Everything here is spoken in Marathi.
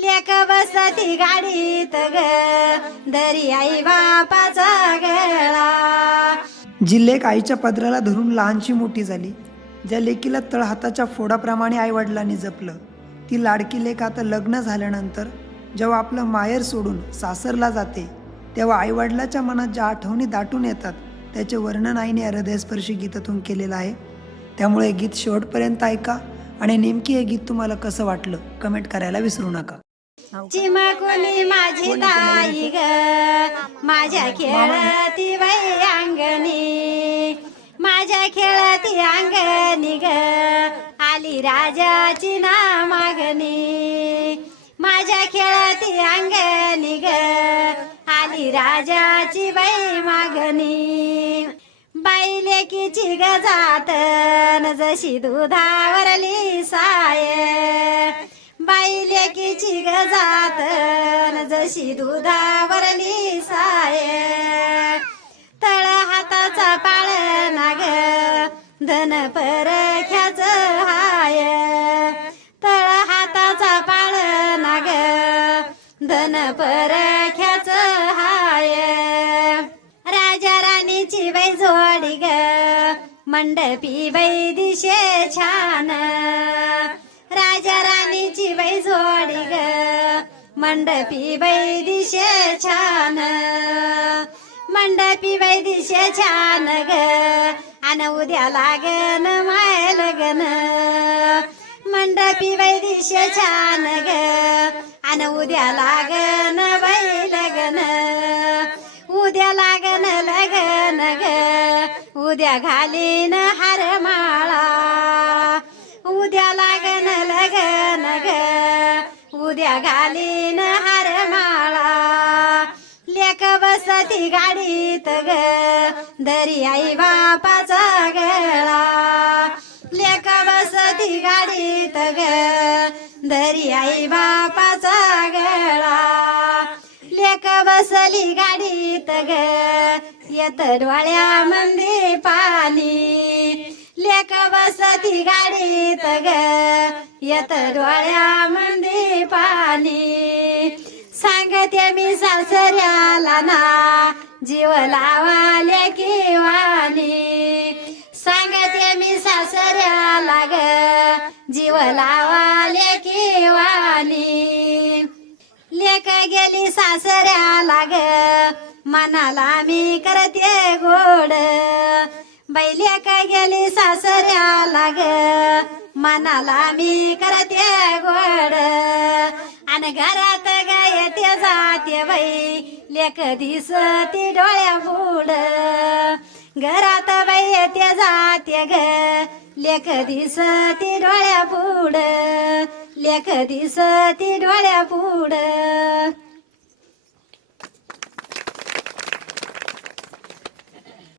लेक बसती गाडीत ग दरी बापाचा गळा. जी लेक आईच्या पदराला धरून लहानशी मोठी झाली ज्या लेकीला तळहाताच्या फोडाप्रमाणे आईवडिलांनी जपलं ती लाडकी लेक आता लग्न झाल्यानंतर जेव्हा आपलं माहेर सोडून सासरला जाते तेव्हा आईवडिलाच्या मनात ज्या आठवणी दाटून येतात त्याचे वर्णन आईने हृदयस्पर्शी गीतातून केलेलं आहे. त्यामुळे हे गीत शेवटपर्यंत ऐका आणि नेमकी हे गीत तुम्हाला कसं वाटलं कमेंट करायला विसरू नका. चिमकुली माझी ताई ग माझ्या खेळती बाई अंगणी. माझ्या खेळती अंगणी ग आली राजाची ना मागणी माझ्या खेळती अंगणी ग आली राजाची बाई मागणी. बाई लेकीची गजात न जशी दुधावरली साय जात जशी दुधावरली साय तळ हाताचा पाळ नाग धन परख्याच हाय. तळ हाताचा पाळ नाग धन परख्याच हाय. राजा राणीची बाई जोडी ग मंडपी बाई दिशे छान. राजा राणीची बाई जोडी मंडपी बाई दिशे छान मंडपी बाई दिशे छान ग आन उद्या लागन माय लगन मंडपी बाई दिशे छान ग आन उद्या लागन बाई लगन उद्या लागन लगन ग उद्या घालीन हा उद्या घालीन हार माळा. लेक बसती गाडीत ग दरी आई बापाचा गळा. लेक बसती गाडीत ग दरी आई बापाचा गळा. लेक बसली गाडीत ग येत मंदी पाणी. लेक बसती गाडीत ग येत डोळ्यामध्ये पाणी. सांगते मी सासऱ्याला ना जीव लावाले किवानी वाणी. सांगते मी सासऱ्याला ग जीव लावाले किवानी वाणी. गेली सासऱ्याला ग मनाला मी करते गोड. बाई लेक गेली सासऱ्याला ग मनाला मी करते गोड. आणि घरात गायते जाते बाई लेक दिसती डोळ्या बुड घरात बाई येते जाते ग लेख दिसती डोळ्या पुढ लेख दिसती डोळ्या बुड